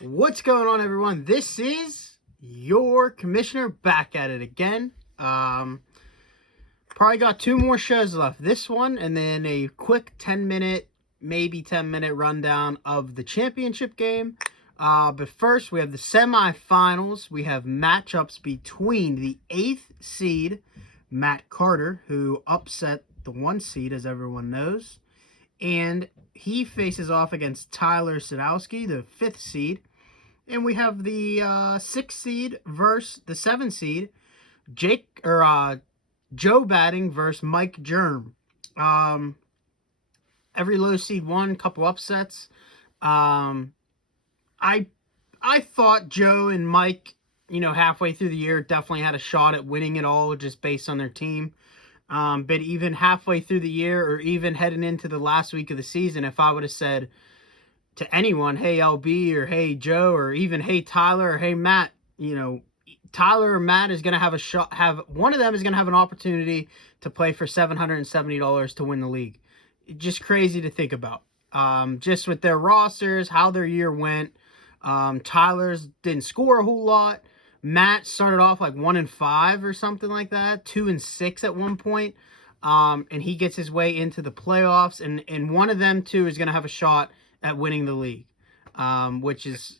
What's going on, everyone? This is your commissioner back at it again. Probably got two more shows left. This one, and then a quick 10-minute, maybe 10-minute rundown of the championship game. But first, we have the semifinals. We have matchups between the 8th seed, Matt Carter, who upset the 1 seed, as everyone knows. And he faces off against Tyler Sadowski, the 5th seed. And we have the 6th seed versus the 7th seed, Joe Batting versus Mike Germ. Every low seed won, couple upsets. I thought Joe and Mike, halfway through the year, definitely had a shot at winning it all just based on their team. But even halfway through the year, or even heading into the last week of the season, if I would have said to anyone, hey LB, or hey Joe, or even hey Tyler, or hey Matt, Tyler or Matt is going to have a shot, one of them is going to have an opportunity to play for $770 to win the league. Just crazy to think about. Just with their rosters, how their year went. Tyler's didn't score a whole lot. Matt started off like 1-5 or something like that, 2-6 at one point. And he gets his way into the playoffs, and one of them two is going to have a shot at winning the league, which is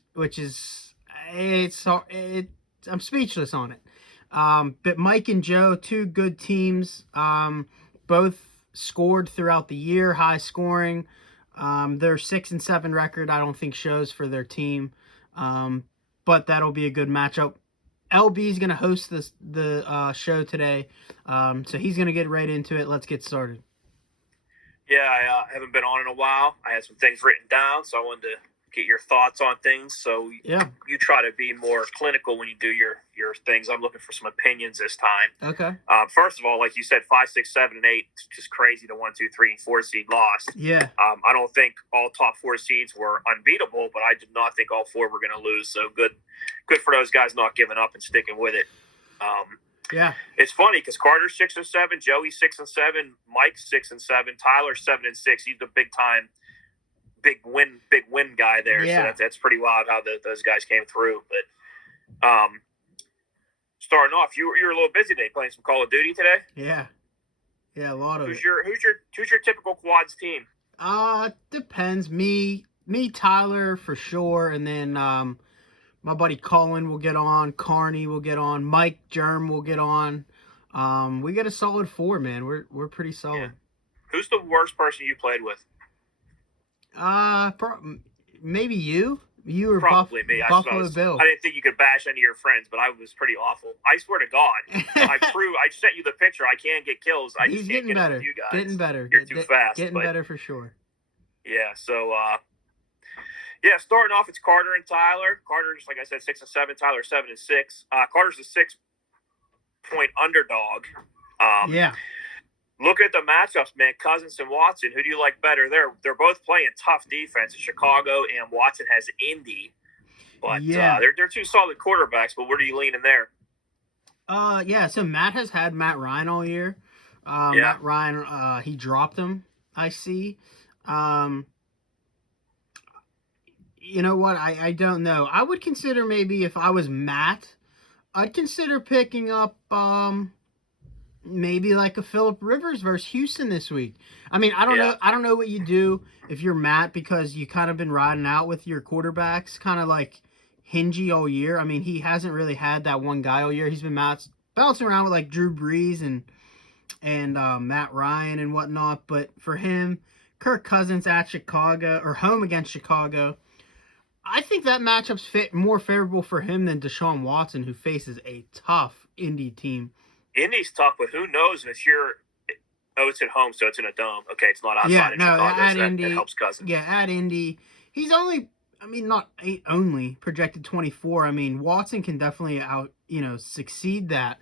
I'm speechless on it. But Mike and Joe, two good teams, both scored throughout the year, high scoring. Their 6-7 record, I don't think shows for their team, but that'll be a good matchup. LB is going to host the show today, so he's going to get right into it. Let's get started. Yeah, I haven't been on in a while. I had some things written down, so I wanted to get your thoughts on things. So yeah, you try to be more clinical when you do your things. I'm looking for some opinions this time. Okay. First of all, like you said, 5, 6, 7, and 8, it's just crazy. The 1, 2, 3, and 4 seed lost. Yeah. I don't think all top 4 seeds were unbeatable, but I did not think all 4 were going to lose. So good for those guys not giving up and sticking with it. Yeah, it's funny because Carter's 6-7, Joey's 6-7, Mike's 6-7, Tyler's 7-6. He's the big win guy there. Yeah. So that's pretty wild how those guys came through. But starting off, you were a little busy today playing some Call of Duty today. Yeah, a lot of. Who's your typical quads team? Depends. Me, Tyler for sure, and then my buddy Colin will get on. Carney will get on. Mike Germ will get on. We got a solid 4, man. We're pretty solid. Yeah. Who's the worst person you played with? Maybe you. You were probably me. Buffalo Bill. I didn't think you could bash any of your friends, but I was pretty awful. I swear to God, I sent you the picture. I can get kills. He's getting better. You guys. Getting better. You're too fast. Getting better for sure. Yeah. So. Starting off, it's Carter and Tyler. Carter's, like I said, 6-7. Tyler 7-6. Carter's a 6-point underdog. Yeah. Looking at the matchups, man, Cousins and Watson, who do you like better? They're both playing tough defense in Chicago, and Watson has Indy. But yeah. They're two solid quarterbacks, but where do you lean in there? So Matt has had Matt Ryan all year. Matt Ryan, he dropped him, I see. You know what? I don't know. I would consider maybe if I was Matt, I'd consider picking up maybe like a Phillip Rivers versus Houston this week. I mean, I don't know. I don't know what you do if you're Matt, because you kind of been riding out with your quarterbacks, kind of like hingy all year. I mean, he hasn't really had that one guy all year. He's been bouncing around with like Drew Brees and Matt Ryan and whatnot. But for him, Kirk Cousins at Chicago, or home against Chicago, I think that matchup's more favorable for him than Deshaun Watson, who faces a tough Indy team. Indy's tough, but who knows if it's at home, so it's in a dome. Okay, it's not outside of Chicago, at so Indy, that helps Cousins. Yeah, at Indy. He's only, not 8 only, projected 24. I mean, Watson can definitely succeed that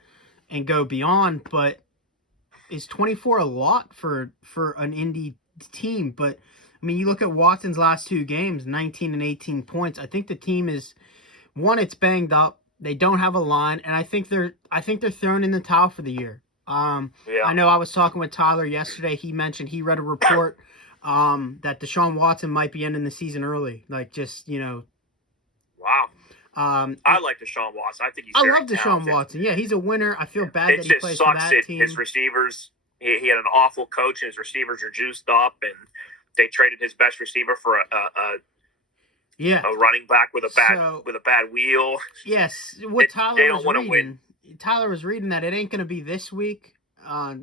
and go beyond, but is 24 a lot for an Indy team? But I mean, you look at Watson's last 2 games, 19 and 18 points. I think the team is, one, it's banged up. They don't have a line, and I think they're throwing in the towel for the year. I know I was talking with Tyler yesterday. He mentioned he read a report that Deshaun Watson might be ending the season early. Like, just, I like Deshaun Watson. I think he's I very love Deshaun talented. Watson. Yeah, he's a winner. I feel bad It that he just plays for sucks that that team. his receivers. He had an awful coach, and his receivers are juiced up, and they traded his best receiver for a running back with a bad wheel. Yes, what They don't want to win. Tyler was reading that it ain't going to be this week.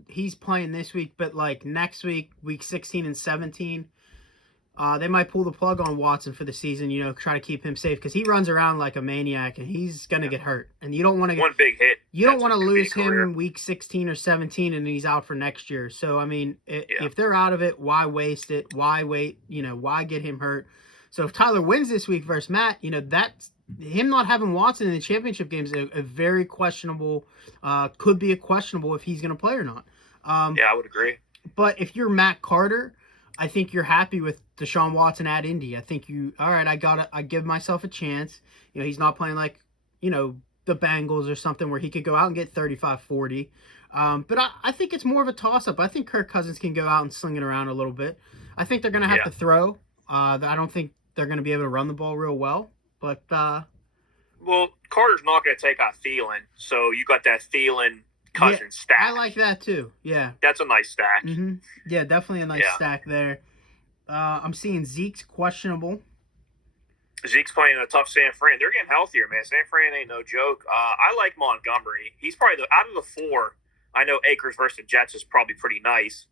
He's playing this week, but like next week, week 16 and 17, they might pull the plug on Watson for the season. Try to keep him safe because he runs around like a maniac and he's going to get hurt. And you don't want to one big hit. You don't want to lose him week 16 or 17 and he's out for next year. So I mean, if they're out of it, why waste it? Why wait? Why get him hurt? So if Tyler wins this week versus Matt, that's him not having Watson in the championship games is a very questionable, could be a questionable if he's going to play or not. I would agree. But if you're Matt Carter, I think you're happy with Deshaun Watson at Indy. I think all right, I give myself a chance. He's not playing like, the Bengals or something where he could go out and get 35-40. But I think it's more of a toss-up. I think Kirk Cousins can go out and sling it around a little bit. I think they're going to have to throw. I don't think they're going to be able to run the ball real well. But well, Carter's not going to take out Thielen, so you got that Thielen Cousins stack. I like that too. Yeah, that's a nice stack. Mm-hmm. Yeah, definitely a nice stack there. I'm seeing Zeke's questionable. Zeke's playing a tough San Fran. They're getting healthier, man. San Fran ain't no joke. I like Montgomery. He's probably out of the four. I know Akers versus the Jets is probably pretty nice,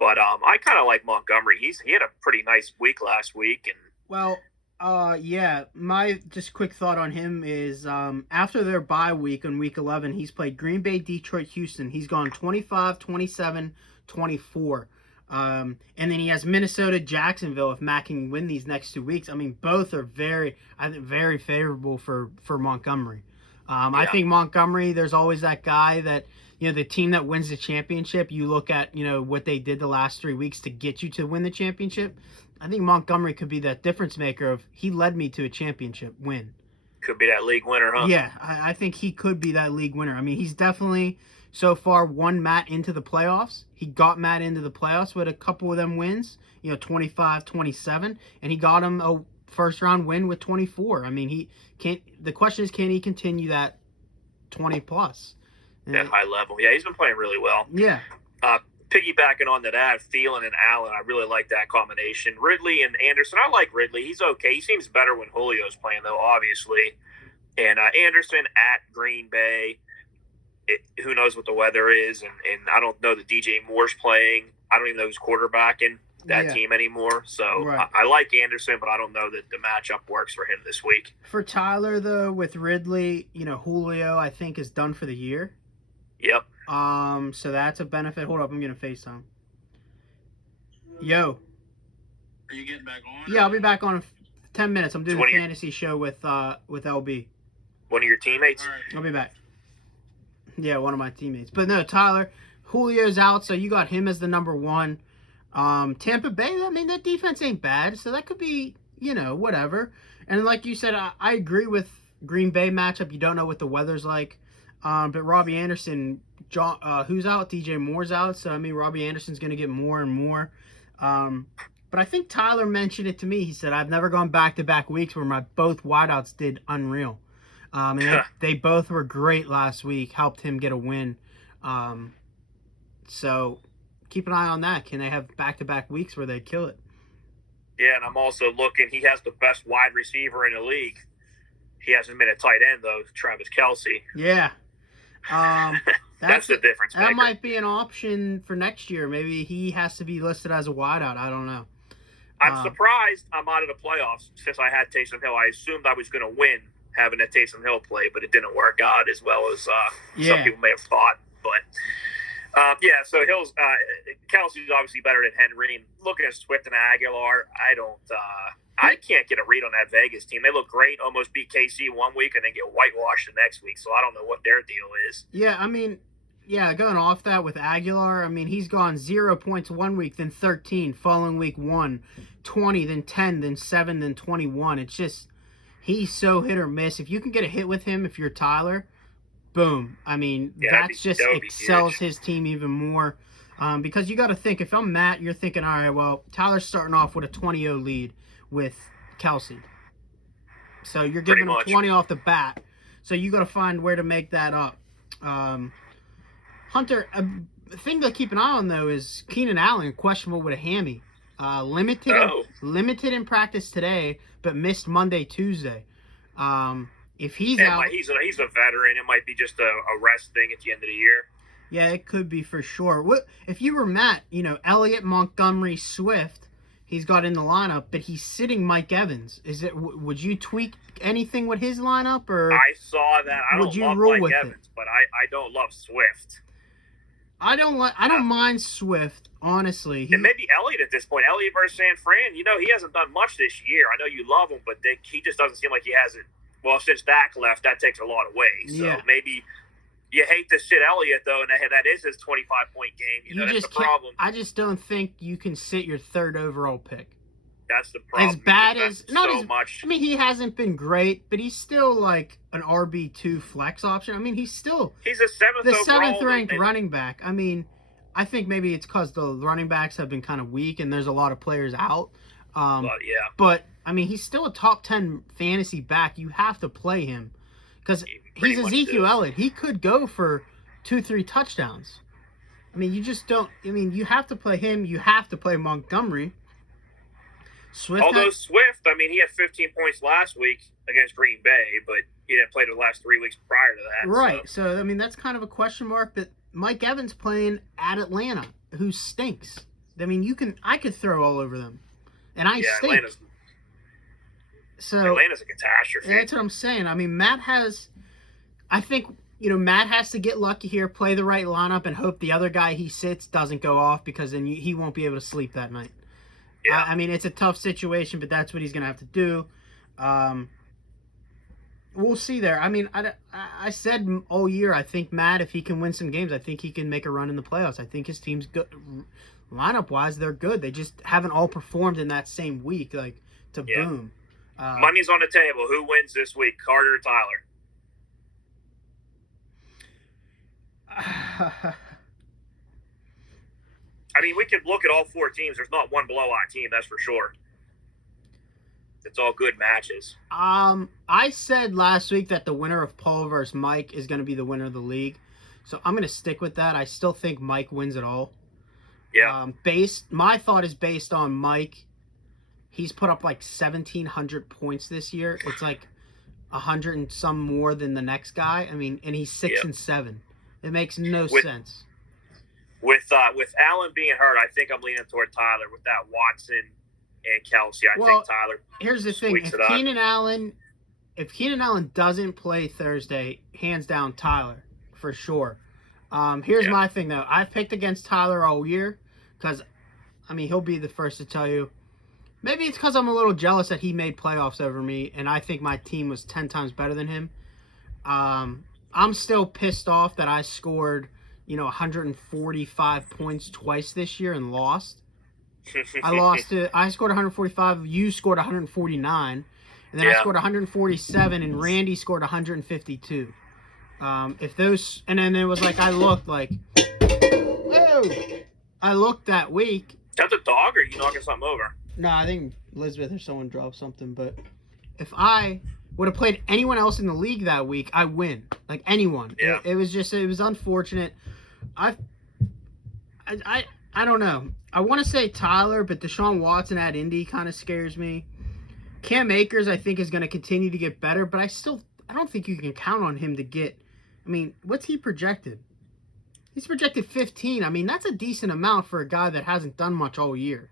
but I kind of like Montgomery. He had a pretty nice week last week, and my just quick thought on him is after their bye week on week 11, he's played Green Bay, Detroit, Houston. He's gone 25, 27, 24. And then he has Minnesota, Jacksonville if Matt can win these next 2 weeks. I mean, both are very favorable for Montgomery. I think Montgomery, there's always that guy that, the team that wins the championship, you look at, what they did the last 3 weeks to get you to win the championship. I think Montgomery could be that difference maker of he led me to a championship win. Could be that league winner, huh? Yeah, I think he could be that league winner. I mean, he's definitely so far won Matt into the playoffs. He got Matt into the playoffs with a couple of them wins, 25-27, and he got him a first round win with 24. I mean, the question is, can he continue that 20 plus? That high level. Yeah, he's been playing really well. Yeah. Piggybacking onto that, Thielen and Allen, I really like that combination. Ridley and Anderson, I like Ridley. He's okay. He seems better when Julio's playing, though, obviously. And Anderson at Green Bay, who knows what the weather is, and I don't know that DJ Moore's playing. I don't even know who's quarterbacking that team anymore. So right. I like Anderson, but I don't know that the matchup works for him this week. For Tyler, though, with Ridley, Julio, I think, is done for the year. Yep. So that's a benefit. Hold up, I'm getting FaceTime. Yo. Are you getting back on? Yeah, I'll be back on in 10 minutes. I'm doing a fantasy show with LB. One of your teammates? Right. I'll be back. Yeah, one of my teammates. But no, Tyler, Julio's out, so you got him as the number one. Tampa Bay, I mean, that defense ain't bad, so that could be, whatever. And like you said, I agree with Green Bay matchup. You don't know what the weather's like. But Robbie Anderson, who's out? DJ Moore's out. So, I mean, Robbie Anderson's going to get more and more. But I think Tyler mentioned it to me. He said, I've never gone back-to-back weeks where my both wideouts did unreal. And they both were great last week, helped him get a win. So, keep an eye on that. Can they have back-to-back weeks where they kill it? Yeah, and I'm also looking. He has the best wide receiver in the league. He hasn't been a tight end, though, Travis Kelce. Yeah. That's the difference maker. That might be an option for next year. Maybe he has to be listed as a wideout. I don't know. I'm surprised I'm out of the playoffs since I had Taysom Hill. I assumed I was going to win having a Taysom Hill play, but it didn't work out as well as some people may have thought. But so Hill's Kelsey's obviously better than Henry. And looking at Swift and Aguilar, I can't get a read on that Vegas team. They look great, almost beat KC one week and then get whitewashed the next week. So I don't know what their deal is. Yeah, I mean, going off that with Aguilar, I mean, he's gone 0 points 1 week, then 13, following week 1, 20, then 10, then 7, then 21. It's just, he's so hit or miss. If you can get a hit with him, if you're Tyler, boom. I mean, that's just excels his team even more. Because you got to think, if I'm Matt, you're thinking, all right, well, Tyler's starting off with a 20-0 lead with Kelce. So you're giving him much. 20 off the bat. So you got to find where to make that up. Hunter, a thing to keep an eye on though is Keenan Allen questionable with a hammy. Limited in practice today, but missed Monday, Tuesday. If he's out, he's a veteran. It might be just a rest thing at the end of the year. Yeah, it could be for sure. What if you were Matt? Elliott, Montgomery, Swift. He's got in the lineup, but he's sitting Mike Evans. Would you tweak anything with his lineup, or I saw that. I don't love Mike Evans, but I don't love Swift. I don't mind Swift, honestly. And maybe Elliott at this point. Elliott versus San Fran. He hasn't done much this year. I know you love him, but he just doesn't seem like he has it. Well, since Dak left, that takes a lot away. So maybe you hate to sit Elliott, though, and that is his 25-point game. That's the problem. I just don't think you can sit your third overall pick. That's the problem. As bad as much. I mean, he hasn't been great, but he's still like an RB2 flex option. I mean, he's a seventh ranked running back. I mean, I think maybe it's because the running backs have been kind of weak and there's a lot of players out. But I mean, he's still a top 10 fantasy back. You have to play him because he's Ezekiel Elliott. He could go for 2-3 touchdowns. I mean, you just don't. I mean, you have to play him. You have to play Montgomery. Swift, I mean, he had 15 points last week against Green Bay, but he didn't play the last 3 weeks prior to that. Right. So, I mean, that's kind of a question mark. But Mike Evans playing at Atlanta, who stinks. I mean, I could throw all over them, and I stink. Atlanta's a catastrophe. That's what I'm saying. I mean, Matt has to get lucky here, play the right lineup, and hope the other guy he sits doesn't go off, because then he won't be able to sleep that night. Yeah. I mean, it's a tough situation, but that's what he's going to have to do. We'll see there. I mean, I said all year, I think Matt, if he can win some games, I think he can make a run in the playoffs. I think his team's good. Lineup-wise, they're good. They just haven't all performed in that same week, boom. Money's on the table. Who wins this week, Carter or Tyler? I mean, we could look at all four teams. There's not one blowout team, that's for sure. It's all good matches. I said last week that the winner of Paul versus Mike is going to be the winner of the league. So I'm going to stick with that. I still think Mike wins it all. Yeah. My thought is based on Mike. He's put up 1,700 points this year. It's 100 and some more than the next guy. I mean, and he's 6-7. It makes no sense. With Allen being hurt, I think I'm leaning toward Tyler. With that Watson and Kelsey, I think Tyler. Here's the thing: if Keenan Allen doesn't play Thursday, hands down Tyler for sure. Here's my thing though: I've picked against Tyler all year because, I mean, he'll be the first to tell you. Maybe it's because I'm a little jealous that he made playoffs over me, and I think my team was 10 times better than him. I'm still pissed off that I scored 145 points twice this year and lost. I scored 145. You scored 149, and then I scored 147, and Randy scored 152. And then it was I looked that week. Is that the dog, or are you knocking something over? No, I think Elizabeth or someone dropped something. But if I would have played anyone else in the league that week, I win. Anyone. Yeah. It was unfortunate. I don't know. I want to say Tyler, but Deshaun Watson at Indy kind of scares me. Cam Akers, I think, is going to continue to get better, but I don't think you can count on him to get. I mean, what's he projected? He's projected 15. I mean, that's a decent amount for a guy that hasn't done much all year.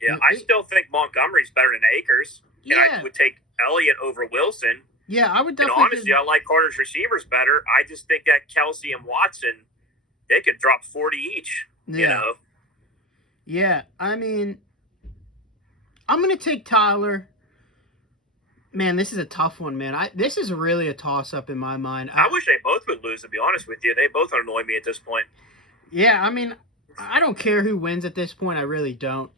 Yeah, I still think Montgomery's better than Akers. Yeah. And I would take Elliott over Wilson. Yeah, I would definitely. And honestly, I like Carter's receivers better. I just think that Kelsey and Watson, they could drop 40 each. Yeah. Yeah, I mean, I'm going to take Tyler. Man, this is a tough one, man. This is really a toss-up in my mind. I wish they both would lose, to be honest with you. They both annoy me at this point. Yeah, I mean, I don't care who wins at this point. I really don't.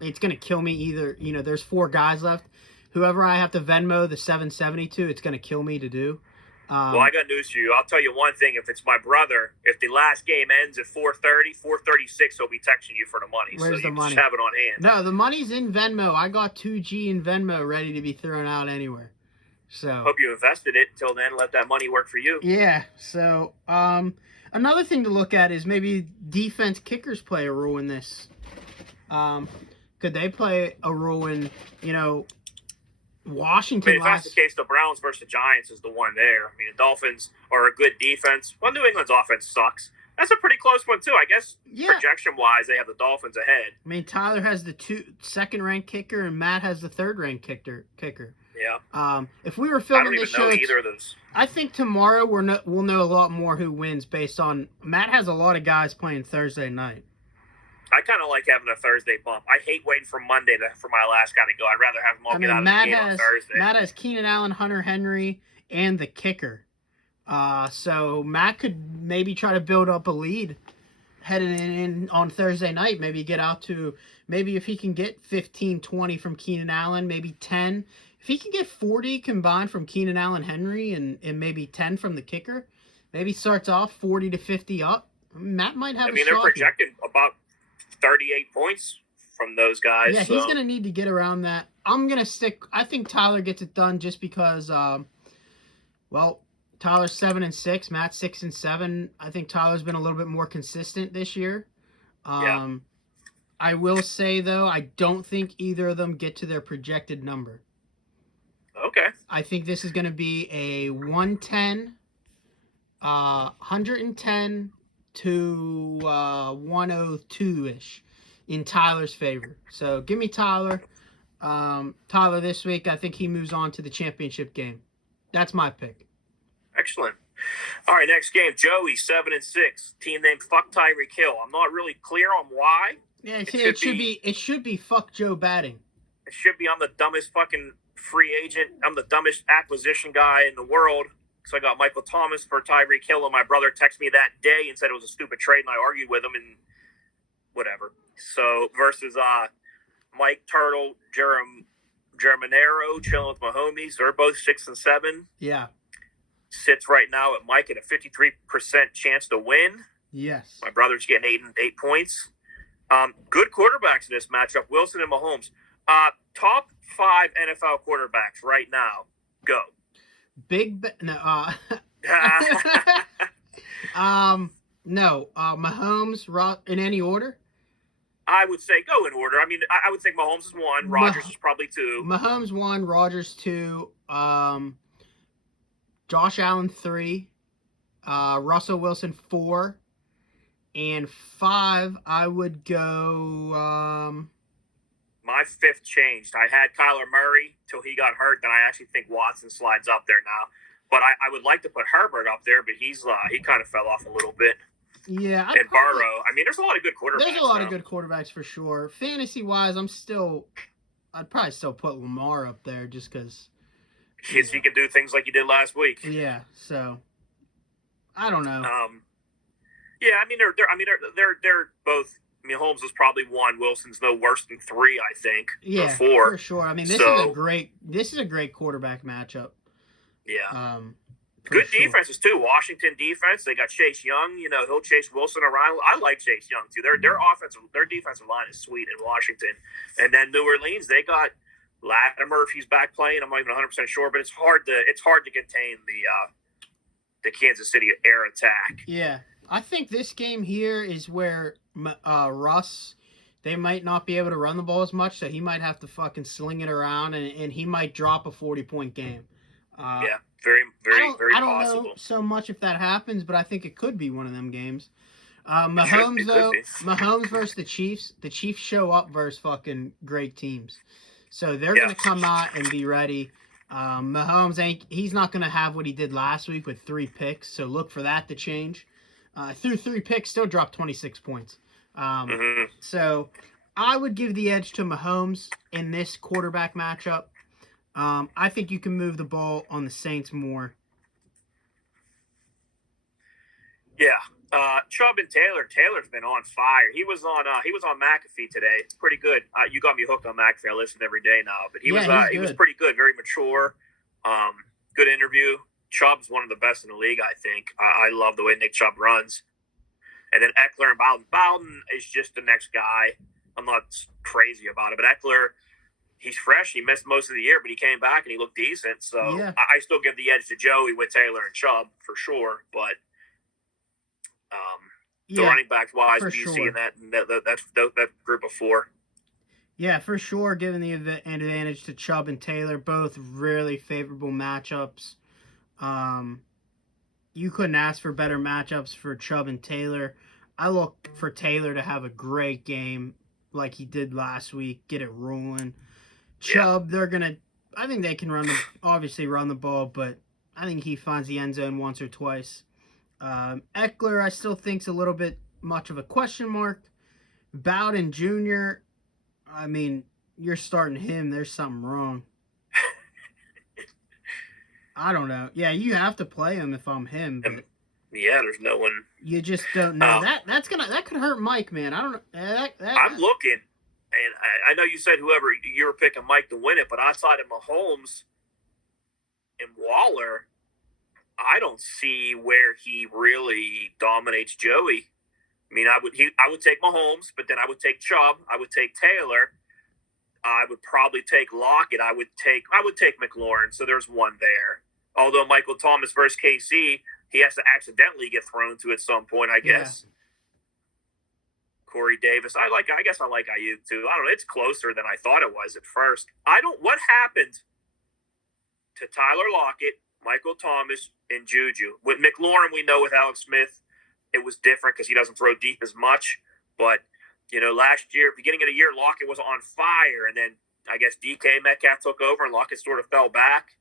It's going to kill me either. There's 4 guys left. Whoever I have to Venmo the $772, it's going to kill me to do. Well, I got news for you. I'll tell you one thing. If it's my brother, if the last game ends at 4:30, 4:36, he'll be texting you for the money. Where's so the you money? just have it on hand. No, the money's in Venmo. I got 2G in Venmo ready to be thrown out anywhere. So hope you invested it until then. Let that money work for you. Yeah. So another thing to look at is maybe defense kickers play a role in this. Could they play a role in, Washington? I mean, if that's the case, the Browns versus the Giants is the one there. I mean, the Dolphins are a good defense. Well, New England's offense sucks. That's a pretty close one, too. I guess projection-wise, they have the Dolphins ahead. I mean, Tyler has the second-ranked kicker, and Matt has the third-ranked kicker. Yeah. If we were filming this show, I don't even know either of those. I think tomorrow we'll know a lot more who wins based on Matt has a lot of guys playing Thursday night. I kind of like having a Thursday bump. I hate waiting for Monday for my last guy to go. I'd rather have them all get out of the game on Thursday. Matt has Keenan Allen, Hunter Henry, and the kicker. So Matt could maybe try to build up a lead heading in on Thursday night. Maybe get out to, maybe if he can get 15, 20 from Keenan Allen, maybe 10. If he can get 40 combined from Keenan Allen, Henry, and maybe 10 from the kicker, maybe starts off 40 to 50 up. Matt might have a shot. They're projected about 38 points from those guys. Yeah, he's going to need to get around that. I'm going to stick. I think Tyler gets it done just because, Tyler's 7-6, Matt's 6-7. I think Tyler's been a little bit more consistent this year. I will say, though, I don't think either of them get to their projected number. Okay. I think this is going to be a 110 to 102-ish in Tyler's favor. So give me Tyler. Tyler this week, I think he moves on to the championship game. That's my pick. Excellent. All right, next game. Joey, 7-6. Team named Fuck Tyreek Hill. I'm not really clear on why. Yeah, it should be fuck Joe batting. It should be I'm the dumbest fucking free agent. I'm the dumbest acquisition guy in the world. So I got Michael Thomas for Tyreek Hill, and my brother texted me that day and said it was a stupid trade, and I argued with him and whatever. So versus Mike Turtle, Germanero, chilling with my homies. They're both 6-7. Yeah. Sits right now at Mike at a 53% chance to win. Yes. My brother's getting 8 points. Good quarterbacks in this matchup, Wilson and Mahomes. Top 5 NFL quarterbacks right now. Go. Mahomes in any order? I would say go in order. I mean, I would think Mahomes is 1, Rodgers is probably 2. Mahomes 1, Rodgers 2, Josh Allen 3, Russell Wilson 4, and 5 I would go my 5th changed. I had Kyler Murray till he got hurt. Then I actually think Watson slides up there now. But I would like to put Herbert up there, but he kind of fell off a little bit. Yeah. And Burrow. I mean, there's a lot of good quarterbacks. There's a lot of good quarterbacks for sure. Fantasy-wise, I'd probably still put Lamar up there just because. Because he can do things like he did last week. Yeah, so I don't know. Yeah, I mean they're both. I mean, Holmes is probably 1. Wilson's no worse than 3, I think. Yeah, or 4. For sure. I mean, this is a great quarterback matchup. Yeah. Good defenses too. Washington defense. They got Chase Young. He'll chase Wilson around. I like Chase Young too. Their defensive line is sweet in Washington. And then New Orleans, they got Latimer if he's back playing. I'm not even 100% sure, but it's hard to contain the Kansas City air attack. Yeah. I think this game here is where Russ, they might not be able to run the ball as much, so he might have to fucking sling it around, and he might drop a 40-point game. Yeah, very, very, very possible. I don't know so much if that happens, but I think it could be one of them games. Mahomes versus the Chiefs. The Chiefs show up versus fucking great teams, so they're gonna come out and be ready. Mahomes he's not gonna have what he did last week with 3 picks, so look for that to change. Through 3 picks, still dropped 26 points. So I would give the edge to Mahomes in this quarterback matchup. I think you can move the ball on the Saints more. Yeah. Chubb and Taylor. Taylor's been on fire. He was on McAfee today. It's pretty good. You got me hooked on McAfee. I listen every day now. But he was pretty good. Very mature. Good interview. Chubb's one of the best in the league, I think. I love the way Nick Chubb runs. And then Eckler and Bowden. Bowden is just the next guy. I'm not crazy about it. But Eckler, he's fresh. He missed most of the year, but he came back and he looked decent. So Yeah. I still give the edge to Joey with Taylor and Chubb for sure. But the running back wise, what do you see in that group of four? Yeah, for sure. Giving the advantage to Chubb and Taylor, both really favorable matchups. You couldn't ask for better matchups for Chubb and Taylor. I look for Taylor to have a great game like he did last week, get it rolling. Chubb, I think they can obviously run the ball, but I think he finds the end zone once or twice. Eckler, I still think's a little bit much of a question mark. Bowden Jr., I mean, you're starting him. There's something wrong. I don't know. Yeah, you have to play him if I'm him. But yeah, there's no one. You just don't know. That could hurt Mike, man. I don't know. I'm looking, and I know you said whoever you were picking Mike to win it, but outside of Mahomes and Waller, I don't see where he really dominates Joey. I mean, I would take Mahomes, but then I would take Chubb. I would take Taylor. I would probably take Lockett. I would take McLaurin. So there's one there. Although Michael Thomas versus KC, he has to accidentally get thrown to at some point, I guess. Yeah. Corey Davis. I guess I like Ayuk too. I don't know. It's closer than I thought it was at first. What happened to Tyler Lockett, Michael Thomas, and Juju? With McLaurin, we know with Alex Smith, it was different because he doesn't throw deep as much. But, last year, beginning of the year, Lockett was on fire. And then I guess DK Metcalf took over and Lockett sort of fell back.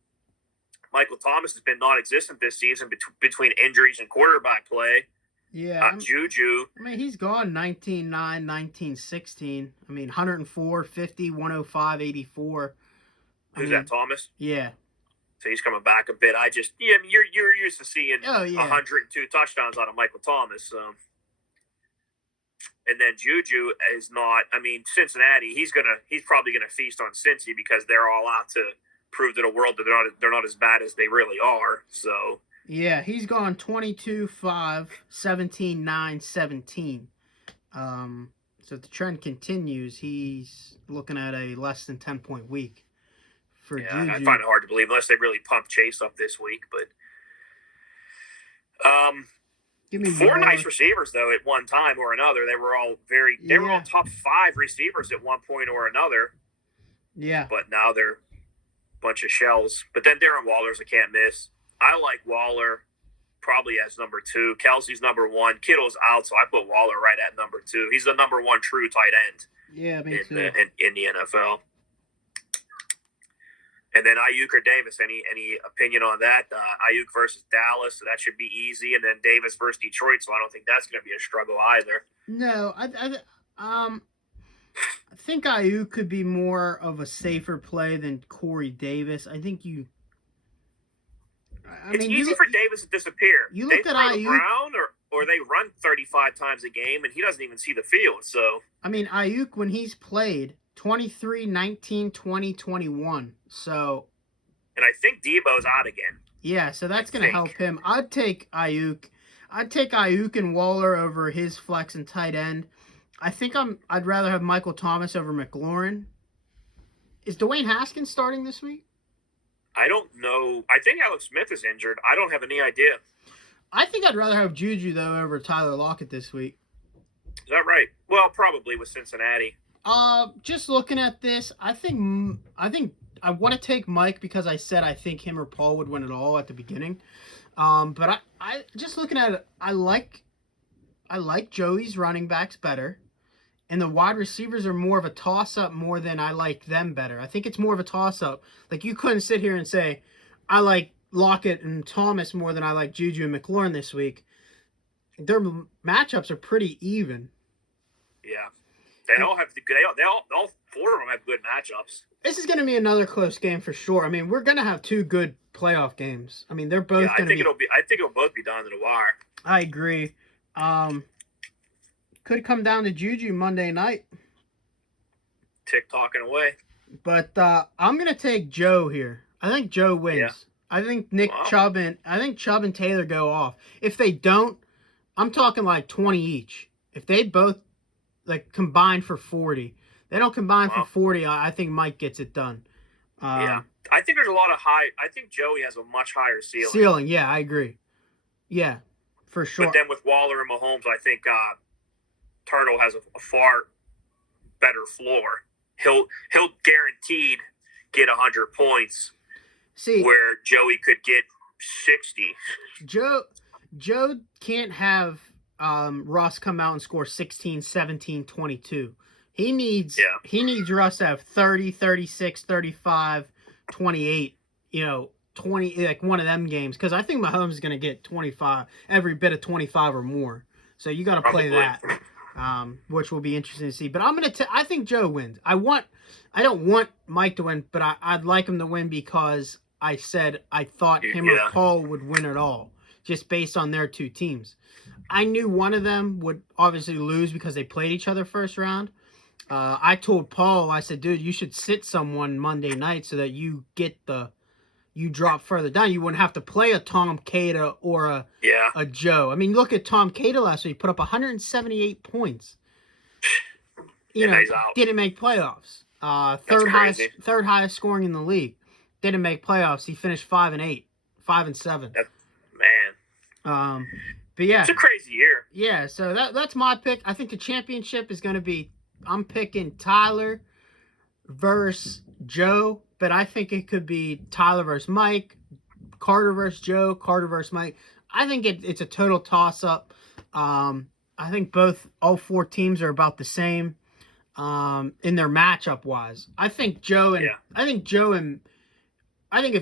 Michael Thomas has been non-existent this season between injuries and quarterback play. Yeah. Juju. I mean, he's gone 19-9, 19-16. I mean, 104, 50, 105, 84. Who's that, Thomas? Yeah. So he's coming back a bit. You're used to seeing 102 touchdowns out of Michael Thomas. So. And then Juju is not. I mean, Cincinnati. He's probably gonna feast on Cincy because they're all out to prove to the world that they're not as bad as they really are. So. Yeah, he's gone 22-5, 17-9, 17. So if the trend continues, he's looking at a less than 10-point week. Juju. I find it hard to believe unless they really pump Chase up this week. But give me four nice receivers though at one time or another. They were all were all top 5 receivers at one point or another. Yeah. But now they're a bunch of shells. But then Darren Waller's a can't miss. I like Waller probably as number 2. Kelsey's number 1. Kittle's out, so I put Waller right at number 2. He's the number 1 true tight end. Yeah, me too. In the NFL. And then Ayuk or Davis, any opinion on that? Ayuk versus Dallas, so that should be easy. And then Davis versus Detroit, so I don't think that's going to be a struggle either. No, I think Ayuk could be more of a safer play than Corey Davis. I think it's easy for Davis to disappear. You look at Ayuk, Brown, or they run 35 times a game, and he doesn't even see the field. So I mean, Ayuk, when he's played, 23, 19, 20, 21. So, and I think Debo's out again. Yeah, so that's going to help him. I'd take Ayuk. I'd take Ayuk and Waller over his flex and tight end. I think I'd rather have Michael Thomas over McLaurin. Is Dwayne Haskins starting this week? I don't know. I think Alex Smith is injured. I don't have any idea. I think I'd rather have Juju, though, over Tyler Lockett this week. Is that right? Well, probably with Cincinnati. Just looking at this, I think I want to take Mike because I said I think him or Paul would win it all at the beginning. But I just looking at it, I like Joey's running backs better. And the wide receivers are more of a toss-up more than I like them better. I think it's more of a toss-up. Like, you couldn't sit here and say, I like Lockett and Thomas more than I like Juju and McLaurin this week. Their matchups are pretty even. Yeah. They all 4 of them have good matchups. This is going to be another close game for sure. I mean, we're going to have 2 good playoff games. I mean, they're both going to be... I think it'll both be down to the wire. I agree. Could come down to Juju Monday night. Tick-tocking away. But I'm going to take Joe here. I think Joe wins. Yeah. I think Nick Wow. Chubb and Taylor go off. If they don't, I'm talking like 20 each. If they both like combine for 40, they don't combine for Wow. 40. I think Mike gets it done. Yeah. I think there's a lot of high. I think Joey has a much higher ceiling. Yeah, I agree. Yeah, for sure. But then with Waller and Mahomes, I think Turtle has a far better floor. He'll guaranteed get 100 points, See, where Joey could get 60. Joe can't have Russ come out and score 16, 17, 22. He needs Russ to have 30, 36, 35, 28, 20, like one of them games, because I think Mahomes is going to get 25, every bit of 25 or more. So you got to play that, which will be interesting to see. But I think Joe wins. I don't want Mike to win, but I'd like him to win because I said I thought him or Paul would win it all, just based on their two teams. I knew one of them would obviously lose because they played each other first round. I told Paul, I said, dude, you should sit someone Monday night so that you drop further down. You wouldn't have to play a Tom Cada or a Joe. I mean, look at Tom Cada last week. He put up 178 points. Didn't make playoffs. Third highest scoring in the league. Didn't make playoffs. He finished 5-8, 5-7. Man. But yeah, it's a crazy year. Yeah, so that's my pick. I think the championship is going to be. I'm picking Tyler versus Joe, but I think it could be Tyler versus Mike, Carter versus Joe, Carter versus Mike. I think it's a total toss-up. I think all four teams are about the same in their matchup-wise. I think if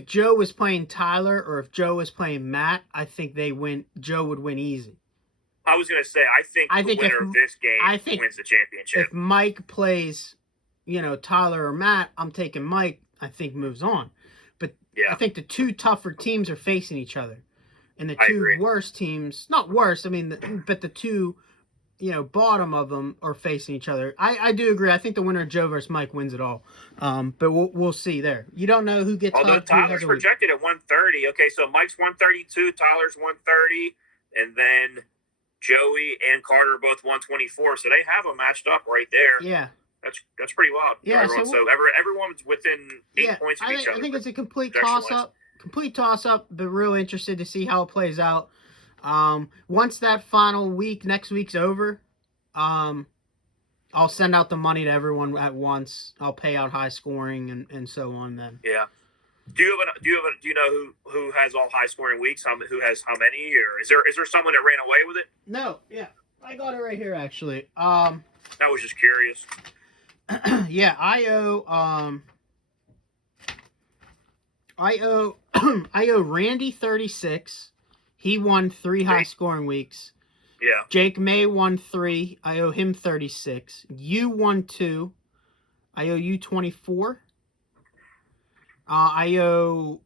Joe was playing Tyler or if Joe was playing Matt, I think Joe would win easy. I was going to say, I think the winner of this game wins the championship. If Mike plays, Tyler or Matt, I'm taking Mike. I think moves on. But I think the two tougher teams are facing each other. And the two worst teams, not worse, but the two, bottom of them are facing each other. I do agree. I think the winner of Joe versus Mike wins it all. But we'll see there. You don't know who gets. Although Tyler's projected at 130. Okay, so Mike's 132, Tyler's 130, and then Joey and Carter are both 124. So they have them matched up right there. Yeah. That's pretty wild. Yeah. Everyone's within 8 points of each other. I think it's a complete toss-up. But real interested to see how it plays out. Once that final week, next week's over, I'll send out the money to everyone at once. I'll pay out high scoring and so on then. Yeah. Do you know who has all high scoring weeks? Who has how many? Or is there someone that ran away with it? No. Yeah. I got it right here actually. I was just curious. Yeah, I owe Randy 36. He won 3 high scoring weeks. Yeah. Jake May won 3. I owe him 36. You won 2. I owe you 24. I owe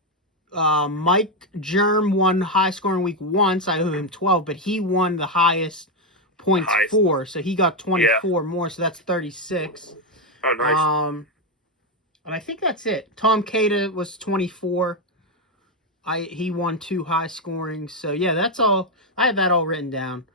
Mike Germ won high scoring week once. I owe him 12, but he won the highest points 4, so he got 24 more, so that's 36. Oh, nice. And I think that's it. Tom Cada was 24. He won 2 high scoring. So yeah, that's all. I have that all written down,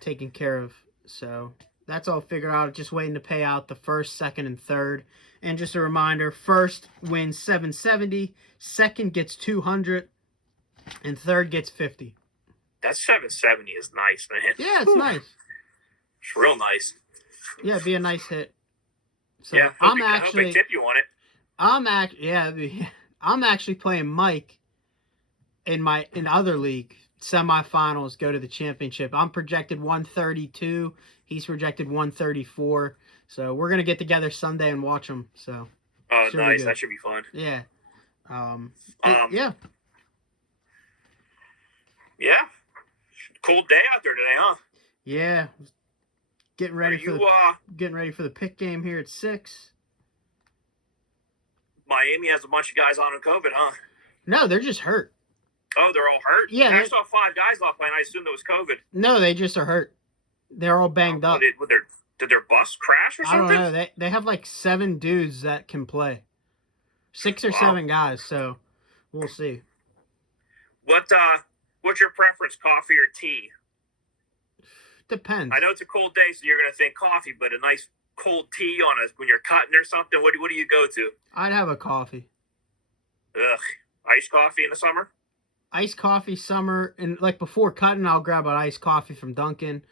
taken care of. So that's all figured out. Just waiting to pay out the first, second, and third. And just a reminder: first wins $770, second gets $200, and third gets $50. That $770 is nice, man. Yeah, it's nice. It's real nice. Yeah, it'd be a nice hit. So yeah, I hope they tip you on it. I'm actually playing Mike in other league semifinals. Go to the championship. I'm projected 132. He's projected 134. So we're gonna get together Sunday and watch them. So. Oh, nice! That should be fun. Yeah. Yeah. Yeah. Cool day out there today, huh? Yeah. Getting ready for the pick game here at 6. Miami has a bunch of guys on COVID, huh? No, they're just hurt. Oh, they're all hurt? Yeah. I saw 5 guys not playing. I assumed it was COVID. No, they just are hurt. They're all banged up. Did their bus crash or something? I don't know. They have like 7 dudes that can play. 6 or 7 guys, so we'll see. What's your preference, coffee or tea? Depends. I know it's a cold day, so you're gonna think coffee, but a nice cold tea on when you're cutting or something. What do you go to? I'd have a coffee. Ugh, iced coffee in the summer. Iced coffee summer, and like before cutting, I'll grab an iced coffee from Dunkin',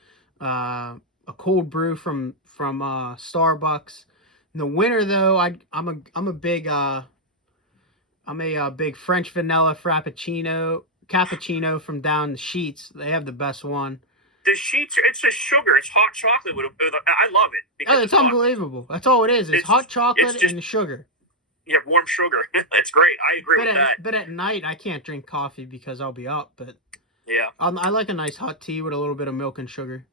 a cold brew from Starbucks. In the winter though, I'm a big French vanilla cappuccino from down the Sheets. They have the best one. The Sheets, it's just sugar. It's hot chocolate. I love it. Oh, it's unbelievable. That's all it is. It's hot chocolate and sugar. Yeah, warm sugar. It's great. I agree with that. But at night, I can't drink coffee because I'll be up. But yeah, I like a nice hot tea with a little bit of milk and sugar.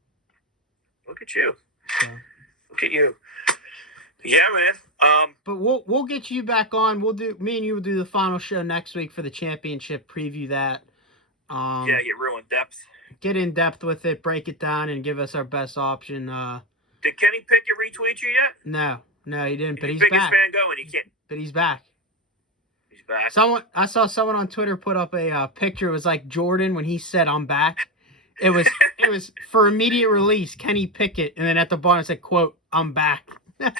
Look at you. So. Look at you. Yeah, man. But we'll get you back on. Me and you will do the final show next week for the championship. Preview that. Yeah, get real in depth. Get in depth with it, break it down, and give us our best option. Did Kenny Pickett retweet you yet? No, he didn't. But he's biggest back. fan going. He can't. But he's back. He's back. I saw someone on Twitter put up a picture. It was like Jordan when he said, "I'm back." It was for immediate release. Kenny Pickett, and then at the bottom it said, "quote I'm back." I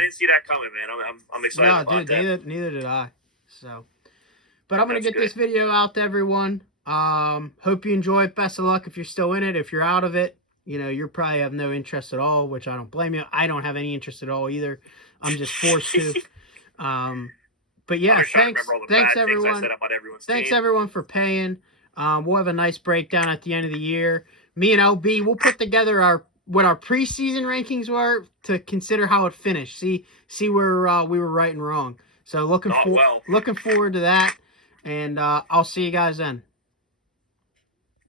didn't see that coming, man. I'm excited about that. Neither did I. So, but I'm gonna get this video out to everyone. Hope you enjoy it. Best of luck if you're still in it. If you're out of it, you probably have no interest at all, which I don't blame you. I don't have any interest at all either. I'm just forced to. But yeah, thanks everyone. Thanks everyone for paying. We'll have a nice breakdown at the end of the year. Me and LB, we'll put together what our preseason rankings were to consider how it finished. See where we were right and wrong. So looking forward to that, and I'll see you guys then.